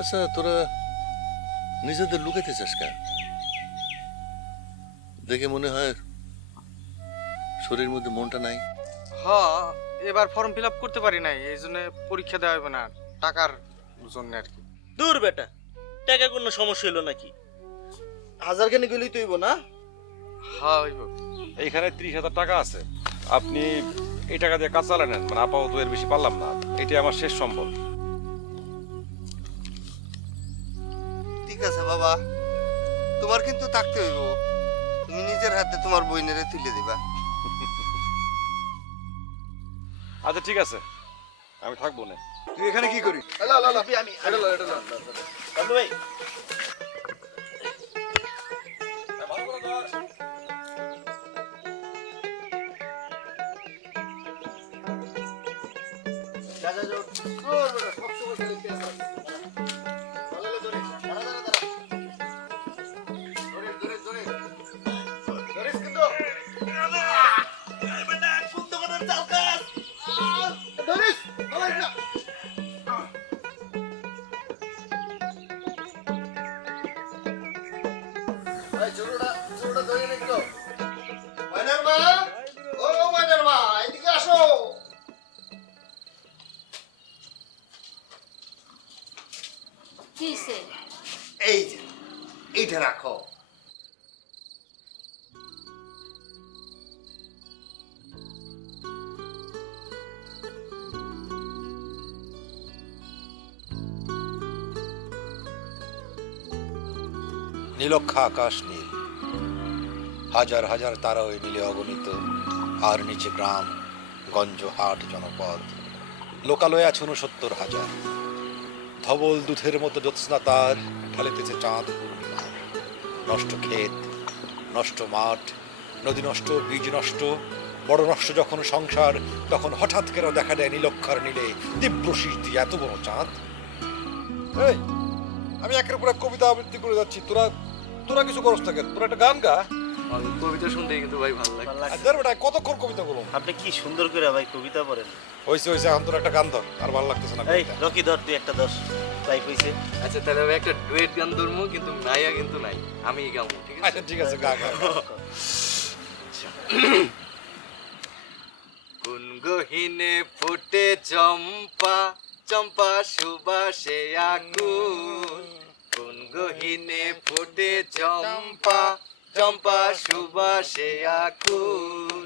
আচ্ছা, তোরা নিজেদের লুকাইতে চাস কেন? দেখে মনে হয় শরীরের মধ্যে মনটা নাই। হ, এবার ফর্ম ফিল আপ করতে পারি নাই, এই জন্য পরীক্ষা দেওয়া হবে না, টাকার জন্য আর কি। দূর বেটা, টাকা কোনো সমস্যা হলো নাকি? 1000 খানি গেলেই তো হইব না? হ্যাঁ হইব। এইখানে 30,000 টাকা আছে, আপনি এই টাকা দিয়ে কাজ চালা নেন। মানে আপাতত এর বেশি পারলাম না, এটাই আমার শেষ সম্বল। ঠিক আছে বাবা, তোমার কিন্তু থাকতে হইব। তুমি নিজের হাতে তোমার বইনেরে তুলে দিবা। আচ্ছা ঠিক আছে, আমি থাকবো না। তুই এখানে কি করিস? বাবলু ভাই, কিসে? এই যে এইটা রাখো। নীলক্ষা আকাশ নীল, হাজার হাজার তারা ওই নীলে অগণিত। আর নিচে গ্রাম গঞ্জ হাট জনপদ, লোকালয়ে আছে 69,000। ধবল দুধের মতো জ্যোৎস্না তার ঢালিতেছে চাঁদ পূর্ণিমার। নষ্ট ক্ষেত, নষ্ট মাঠ, নদী নষ্ট, বীজ নষ্ট, বড় নষ্ট যখন সংসার, তখন হঠাৎ কেন দেখা দেয় নীলক্ষার নীলে দিব্যশীষ দিয়ে এত বড় চাঁদ। এই, আমি একের পর এক কবিতা আবৃত্তি করে যাচ্ছি, তোরা তোরা কিছু করস থাকেন। তোরা একটা গান গা। কবিতা শুনতে কিন্তু ভাই ভালো লাগে। আর বেটা কতক্ষণ কবিতা বলুন? আপনি কি সুন্দর করে ভাই কবিতা পড়েন। হয়েছে হয়েছে, এখন তোর একটা গান ধর, আর ভালো লাগতেছে না এই কবিতা। রকি ধর, তুই একটা ধর, তাই কইছে। আচ্ছা তাহলে আমি একটা ডুয়েট গান ধরবো, কিন্তু নাইয়া কিন্তু নাই, আমি গাবো, ঠিক আছে? আচ্ছা ঠিক আছে, গা গা গা। কোন গহিনে ফুটে চম্পা, চম্পা সুবাসে আকুল। কোন গহিনে ফুটে চম্পা, চম্পা সুবাসে আকুল।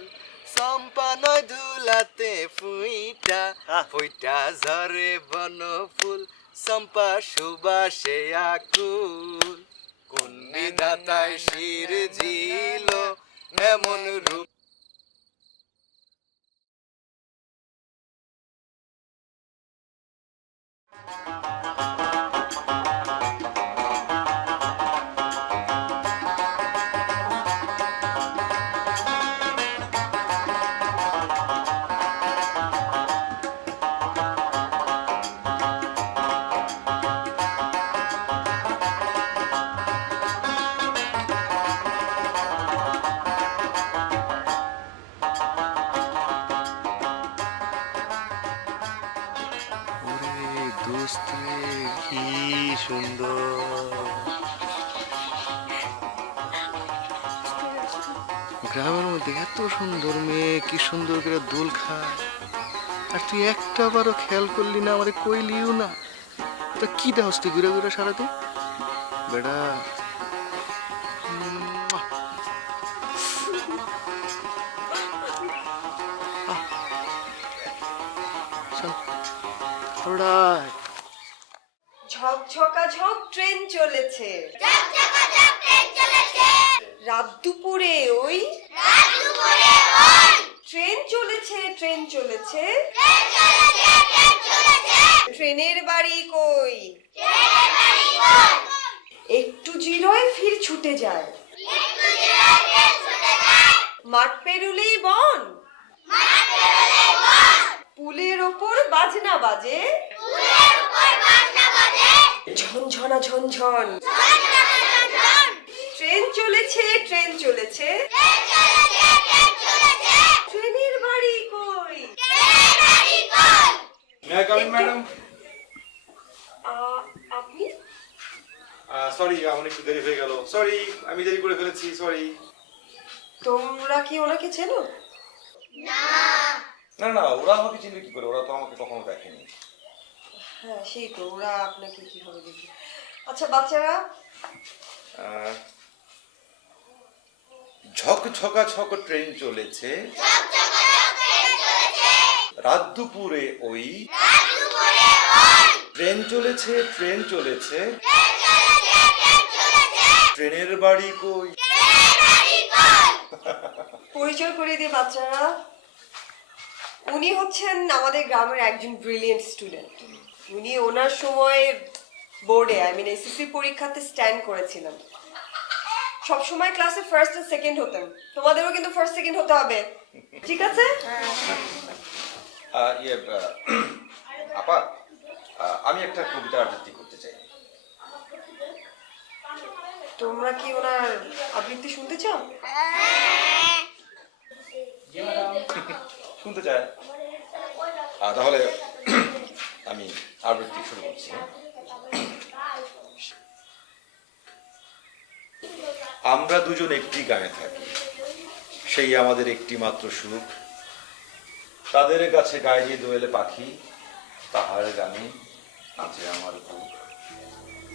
চম্পা নয় ধুলাতে ফুইটা, ফুইটা ঝরে বন ফুল। চম্পা সুবাসে আকুল। কোন বিধাতায় শির জিল এমন রূপ। দোস্ত কি সুন্দর গ্রামের মধ্যে, এত সুন্দর মেয়ে, কি সুন্দর করে দোল খায়, আর তুই একটা বারও খেয়াল করলি না, আমারে কইলিও না। তা কি দেহস তুই ঘুরে ঘুরে সারাদিন বেড়া? ঝকঝকাঝক ট্রেন চলেছে, রাত দুপুরে ওই ট্রেন চলেছে, ট্রেন চলেছে, ট্রেনের বাড়ি কই? একটু জিরোয় ফির ছুটে যায়, মাঠ পেরুলেই বন, পুলের ওপর বাজনা বাজে, ঝনঝনা ঝনঝন। ট্রেন চলেছে, ট্রেন চলেছে, ট্রেনের বাড়ি কই? ম্যাডাম, আপনি সরি আমার একটু দেরি হয়ে গেল, সরি আমি দেরি করে ফেলেছি, সরি। তোমরা কি ওনাকে চেনো? না না, ওরা আমাকে চিনবে কি করে, ওরা তো আমাকে কখনো দেখেনি। হ্যাঁ সেই তো, ওরা আপনাকে কিভাবে দেখে। আচ্ছা বাচ্চারা, ঝকঝকা ঝক ট্রেন চলেছে, রাত দুপুরে ওই ট্রেন চলেছে, ট্রেন চলেছে, ট্রেনের বাড়ি কই। পরিচয় করে দিই বাচ্চারা, উনি হচ্ছেন আমাদের গ্রামের একজন ব্রিলিয়েন্ট স্টুডেন্ট। উনি ওনার সময় বোর্ডে এসএসসি পরীক্ষাতে স্ট্যান্ড করেছিলেন, সবসময় ক্লাসে ফার্স্ট আর সেকেন্ড হতেন। তোমাদেরও কিন্তু ফার্স্ট সেকেন্ড হতে হবে, ঠিক আছে? আপা, আমি একটা কবিতা আবৃত্তি করতে চাই। তোমরা কি ওনার আবৃত্তি শুনতে চাও? শুনতে চাই? তাহলে আমি আবৃত্তি শুরু করছি। আমরা দুজন একটি গায়ে থাকি, সেই আমাদের একটি মাত্র সুখ। তাদের কাছে গায়ে যে দোয়েলে পাখি, তাহার গানে আছে আমার বুক।